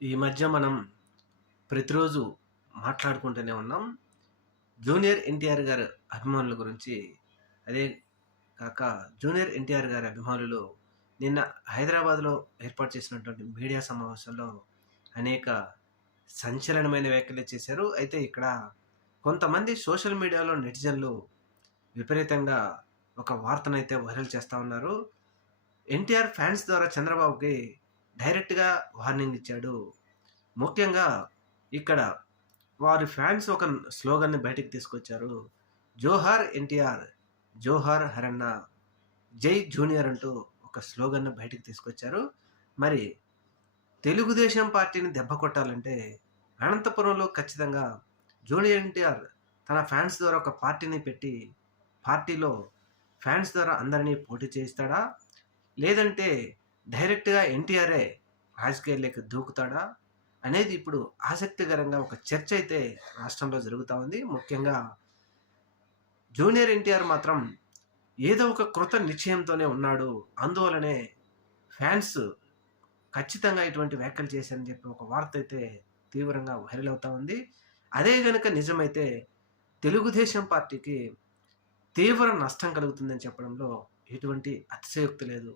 ఈ మధ్య మనం ప్రతిరోజు మాట్లాడుకుంటూనే ఉన్నాం. జూనియర్ ఎన్టీఆర్ గారి అభిమానుల గురించి. అదే కాక జూనియర్ ఎన్టీఆర్ గారి అభిమానులు నిన్న హైదరాబాద్‌లో ఏర్పాటు చేసినటువంటి మీడియా సమావేశంలో అనేక సంచలనమైన వ్యాఖ్యలు చేశారు. అయితే ఇక్కడ కొంతమంది సోషల్ మీడియాలో నెటిజన్లు విపరీతంగా ఒక వార్తనైతే వైరల్ చేస్తా ఉన్నారు. ఎన్టీఆర్ ఫ్యాన్స్ ద్వారా చంద్రబాబుకి డైరెక్ట్‌గా వార్నింగ్ ఇచ్చాడు. ముఖ్యంగా ఇక్కడ వారి ఫ్యాన్స్ ఒక స్లోగన్‌ని బయటికి తీసుకొచ్చారు. జోహార్ ఎన్టీఆర్, జోహార్ హరన్న, జై జూనియర్ అంటూ ఒక స్లోగన్‌ని బయటికి తీసుకొచ్చారు. మరి తెలుగుదేశం పార్టీని దెబ్బ కొట్టాలంటే అనంతపురంలో ఖచ్చితంగా జూనియర్ ఎన్టీఆర్ తన ఫ్యాన్స్ ద్వారా ఒక పార్టీని పెట్టి, పార్టీలో ఫ్యాన్స్ ద్వారా అందరినీ పోటీ చేయిస్తాడా? లేదంటే డైరెక్ట్‌గా ఎన్టీఆరే రాజకీయాల్లోకి దూకుతాడా? అనేది ఇప్పుడు ఆసక్తికరంగా ఒక చర్చ అయితే రాష్ట్రంలో జరుగుతా ఉంది. ముఖ్యంగా జూనియర్ ఎన్టీఆర్ మాత్రం ఏదో ఒక కృత నిశ్చయంతోనే ఉన్నాడు. అందువలనే ఫ్యాన్స్ ఖచ్చితంగా ఇటువంటి వ్యాఖ్యలు చేశారని చెప్పి ఒక వార్త అయితే తీవ్రంగా వైరల్ అవుతా ఉంది. అదే గనుక నిజమైతే తెలుగుదేశం పార్టీకి తీవ్ర నష్టం కలుగుతుందని చెప్పడంలో ఎటువంటి అతిశయోక్తి లేదు.